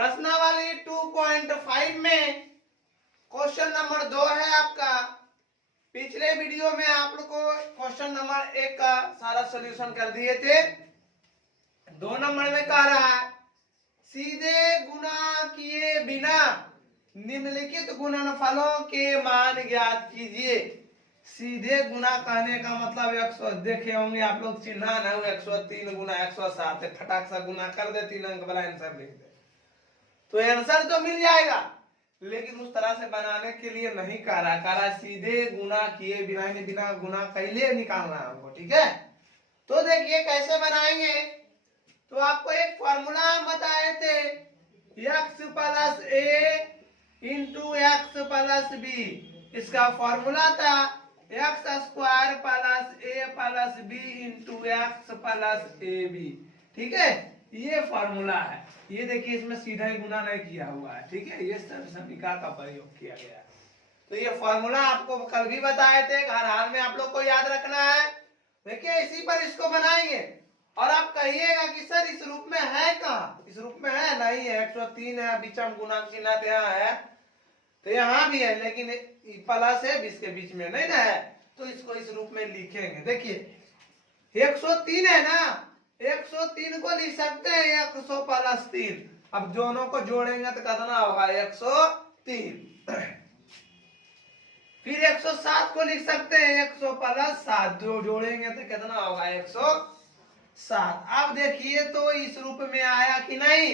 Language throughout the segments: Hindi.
प्रश्नावली 2.5 में क्वेश्चन नंबर 2 है आपका। पिछले वीडियो में आप लोग को क्वेश्चन नंबर 1 का सारा सॉल्यूशन कर दिए थे। 2 नंबर में कह रहा है सीधे गुणा किए बिना निम्नलिखित गुणनफलों के मान ज्ञात कीजिए। सीधे गुणा कहने का मतलब 100 देखे होंगे आप लोग, चिन्ह ना 103 गुना 107 फटाक सा गुना कर दे, 3 अंक वाला आंसर लिख दे तो आंसर तो मिल जाएगा, लेकिन उस तरह से बनाने के लिए नहीं कह रहा सीधे गुना किए बिना गुना कैले निकालना है हमको। ठीक है, तो देखिए कैसे बनाएंगे। तो आपको एक फॉर्मूला बताए थे, x plus A into X plus B. इसका फॉर्मूला था X square plus A plus B into X plus A B. ठीक है, ये फॉर्मूला है। ये देखिए इसमें सीधा ही गुना नहीं किया हुआ है। ठीक है, ये समीकरण का प्रयोग किया गया है। तो ये फॉर्मूला आपको कल भी बताए थे, हर हाल में आप लोग को याद रखना है। देखिए इसी पर इसको बनाएंगे और आप कहिएगा कि सर इस रूप में है कहाँ, इस रूप में है नहीं है, 103 है, बीच में गुना चिन्ह यहाँ है तो यहाँ भी है, लेकिन प्लस है इसके बीच में नहीं ना है, तो इसको इस रूप में लिखेंगे। देखिए 103 है ना, 103 को लिख सकते हैं 100 प्लस 3। अब दोनों को जोड़ेंगे तो कितना होगा 103। फिर 107 को लिख सकते हैं 100 प्लस 7, जो जोड़ेंगे तो कितना होगा 107। अब देखिए तो इस रूप में आया कि नहीं,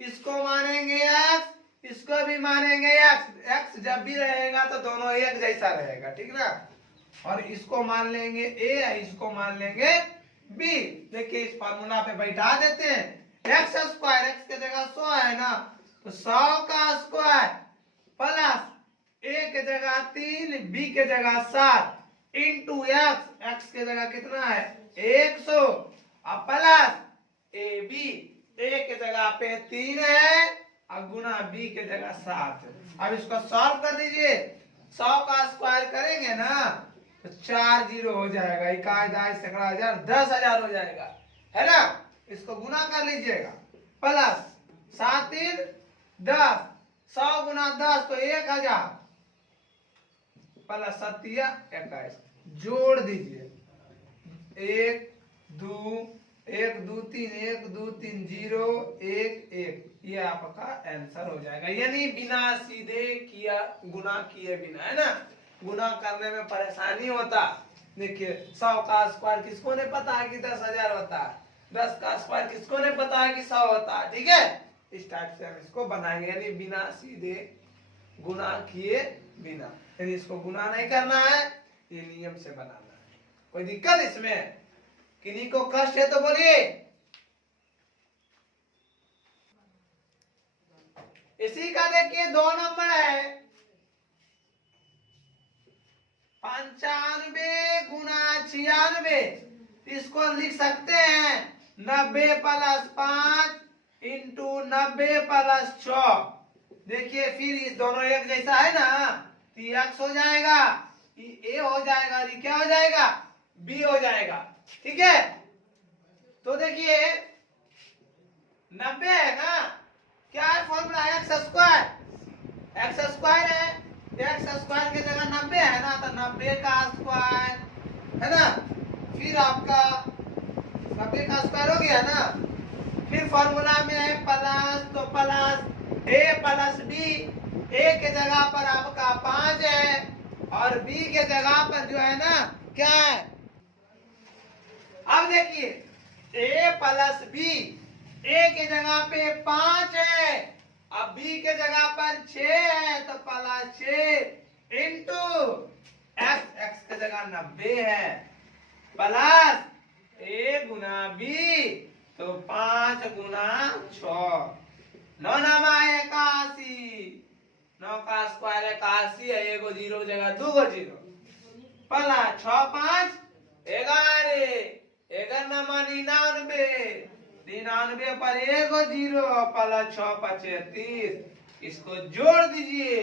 इसको मानेंगे x, इसको भी मानेंगे x जब भी रहेगा तो दोनों एक जैसा रहेगा। ठीक ना, और इसको मान लेंगे a, इसको मान लेंगे b। देखिए इस फार्मूला पे बैठा देते हैं एक्स स्क्वायर, एक्स के जगह 100 है ना, तो 100 का स्क्वायर प्लस a के जगह 3, b के जगह 7 इंटू एक्स, एक्स के जगह कितना है 100 और प्लस ए बी, a के जगह पे 3 है और गुना b के जगह 7 है। अब इसको सॉल्व कर दीजिए, 100 का स्क्वायर करेंगे ना तो 4 जीरो हो जाएगा, 10,000 हो जाएगा, है ना। इसको गुना कर लीजिएगा, प्लस 7 3 10, 100 गुना 10 तो 1000 प्लस 7 21, जोड़ दीजिए 1 2 1 2 3 1 2 3 0 1 1, ये आपका आंसर हो जाएगा। यानी बिना सीधे किया गुना किए बिना, है ना, गुना करने में परेशानी होता। देखिए 100 का स्क्वायर किसको नहीं पता है कि 10,000 होता है, 10 का स्क्वायर किसको नहीं पता है कि 100 होता है। ठीक है, इस टाइप से हम इसको बनाएंगे, यानी बिना सीधे गुना किए बिना, यानी इसको गुना नहीं करना है, ये नियम से बनाना है। कोई दिक्कत इसमें? किन्हीं को कष्ट है तो बोलिए। इसी का देखिए 2 नंबर है 95 गुना 96, इसको लिख सकते हैं 90 प्लस 5 इंटू 90 प्लस 6। देखिए फिर इस दोनों एक जैसा है ना, तो एक्स हो जाएगा, ए हो जाएगा, क्या हो जाएगा बी हो जाएगा। ठीक है, तो देखिए 90 है ना, क्या है formula x square, x square है, एक्स स्क्वायर की जगह 90 है ना, तो 90 का स्क्वायर है ना, फिर आपका 90 का स्क्वायर हो गया ना, फिर फॉर्मूला में है प्लस, तो plus a plus B, a के जगह पर आपका 5 है और b के जगह पर जो है ना क्या है। अब देखिए a प्लस बी, a के जगह पे 5 है, अब b के जगह पर 6 है तो प्लस 6 इंटू x, x के जगह 90 है, प्लस a गुना b तो 5 गुना 6, 9 नमा 81, 9 का स्क्वायर 81 है, 1 जीरो जगह 2 जीरो, प्लस 6 5 11, 11 नमा 99, 99 पर 1 जीरो प्लस 6 35, इसको जोड़ दीजिए।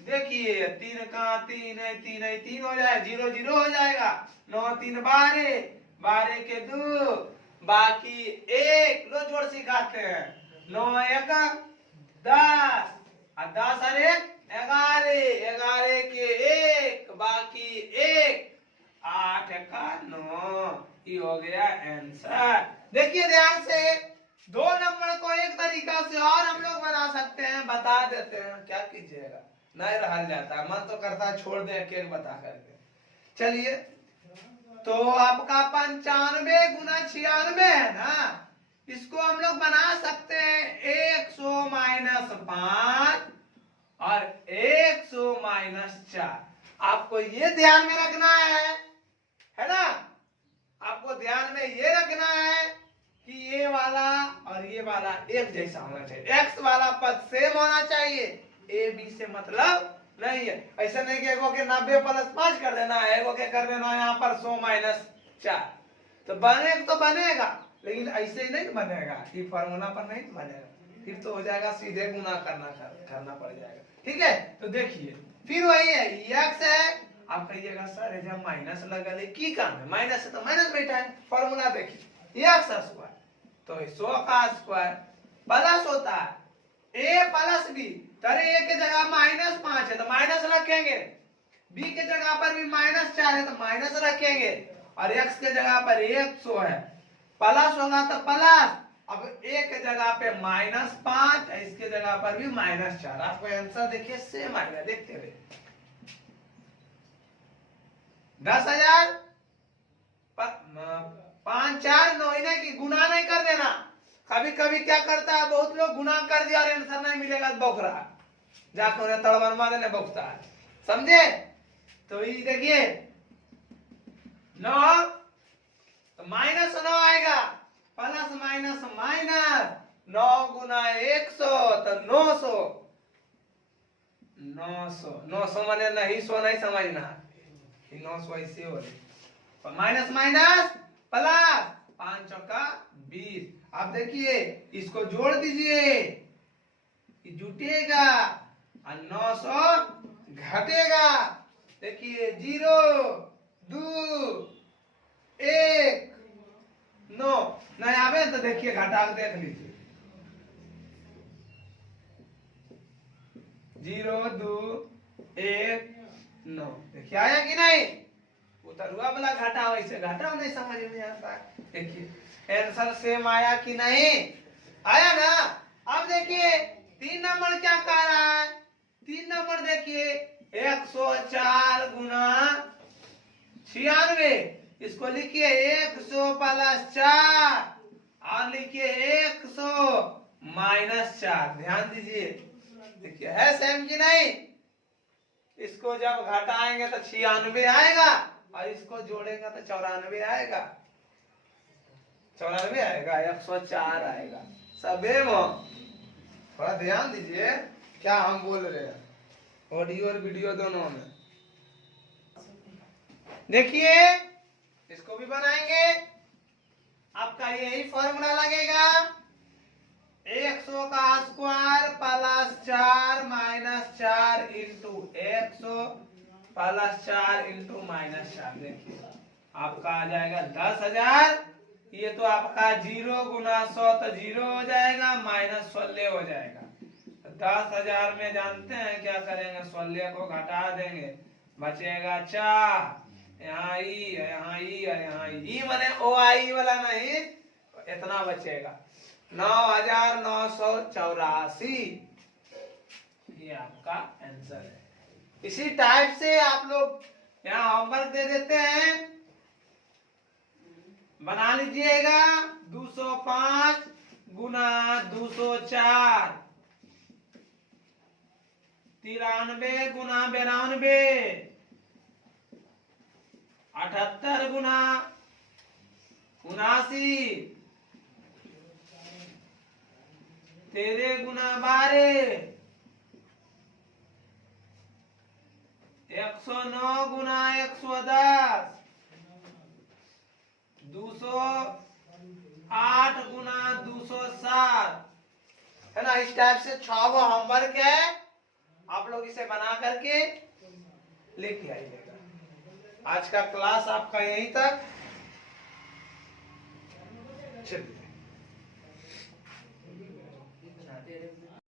देखिए 3 का 3 है, 3 है 3 हो जाएगा, 0 0 हो जाएगा, 9 3 12, 12 के 2 बाकी 1, लो जोड़ सिखाते हैं, 9 एक 10 और 10 और 1 11 11 के 1 बाकी 1 8 का 9। ये हो गया आंसर। देखिए ध्यान से, दो नंबर को एक तरीका से और हम लोग बना सकते हैं, बता देते हैं। क्या कीजिएगा, नहीं रह जाता, मन तो करता छोड़ दे केक बता करके। चलिए, तो आपका 95 गुना 96 है ना, इसको हम लोग बना सकते हैं 100 माइनस 5 और 100 माइनस 4। आपको ये ध्यान में रखना है ना, आपको ध्यान में ये रखना है कि ये वाला और ये वाला एक जैसा होना चाहिए, एक्स वाला पद सेम होना चाहिए, ए बी से मतलब नहीं है। ऐसा नहीं कि एगो के 90 प्लस 5 कर देना है, एगो के कर देना है यहाँ पर 100 माइनस 4। तो बने तो बनेगा, लेकिन ऐसे ही नहीं बनेगा, ये फॉर्मूला पर नहीं बनेगा, फिर तो हो जाएगा सीधे गुना करना पड़ जाएगा। ठीक है, तो देखिए फिर वही है, एक्स है। आप कहिएगा सर जब माइनस लगा ले की काम है, माइनस है तो माइनस बैठा है। फॉर्मूला देखिए, एक्स स्क्वायर तो 100 का स्क्वायर प्लस होता है ए प्लस बी, तरे ए के जगह माइनस 5 है तो माइनस रखेंगे, बी के जगह पर भी माइनस 4 है तो माइनस रखेंगे, और एक्स के जगह पर 100 है, प्लस होगा तो प्लस। अब ए के जगह पे माइनस 5, इसके जगह पर भी माइनस 4। आपको आंसर देखिए सेम आएगा, देखते हुए 10,000 5 4 9 इन्हें की गुना नहीं कर देना। कभी कभी क्या करता है, बहुत लोग गुना कर दिया और आंसर नहीं मिलेगा तो बौख रहा, जाकर उन्हें तड़वन मारने ने बौखता है, समझे। तो ये देखिए 9 तो माइनस 9 आएगा, प्लस माइनस माइनस 9 गुना 100 तो 900 900 माने नहीं 100 नहीं समझना, 900 ऐसे हो रही, माइनस माइनस प्लस 5 चौका 20। आप देखिए इसको जोड़ दीजिए, जुटेगा और 900 घटेगा। देखिए 0 2 1 9 नहीं आवे तो देखिए घटा के देख लीजिए, 0 2 1 9। देखिए आया कि नहीं, उतरुआ वाला घटा वैसे घटा नहीं समझ में आता है। देखिए आंसर सेम आया कि नहीं, आया ना। अब देखिए 3 नंबर क्या कह रहा है, 3 नंबर देखिए 104 गुना 96, इसको लिखिए 100 प्लस 4 और लिखिए 100 माइनस 4। ध्यान दीजिए, देखिए है सेम कि नहीं। इसको जब घटाएंगे तो 96 आएगा और इसको जोड़ेगा तो 94 आएगा, 94 आएगा, 104 आएगा। सबेम थोड़ा ध्यान दीजिए क्या हम बोल रहे हैं, ऑडियो और वीडियो दोनों में। देखिए इसको भी बनाएंगे, आपका यही फॉर्मूला लगेगा, 100 का square plus 4 minus 4 into 100 plus 4 into minus 4। देखिए आपका आ जाएगा 10,000। ये तो आपका 0 गुना 100 तो 0 हो जाएगा, माइनस 16 हो जाएगा। 10,000 में जानते हैं क्या करेंगे, 16 को घटा देंगे, बचेगा 4, यहाँ ई यहाँ ई और यहाँ ई माने ओ आई वाला नहीं, इतना बचेगा 9,984। ये आपका आंसर है। इसी टाइप से आप लोग यहाँ होमवर्क दे देते हैं, बना लीजिएगा 205 गुना 204, 93 गुना 92, 78 गुना 79, 13 गुना 12, 109 गुना 110, 208 गुना 207, है ना। इस टाइप से 6 गो होमवर्क है, आप लोग इसे बना करके लेके आइएगा। आज का क्लास आपका यहीं तक, चलिए।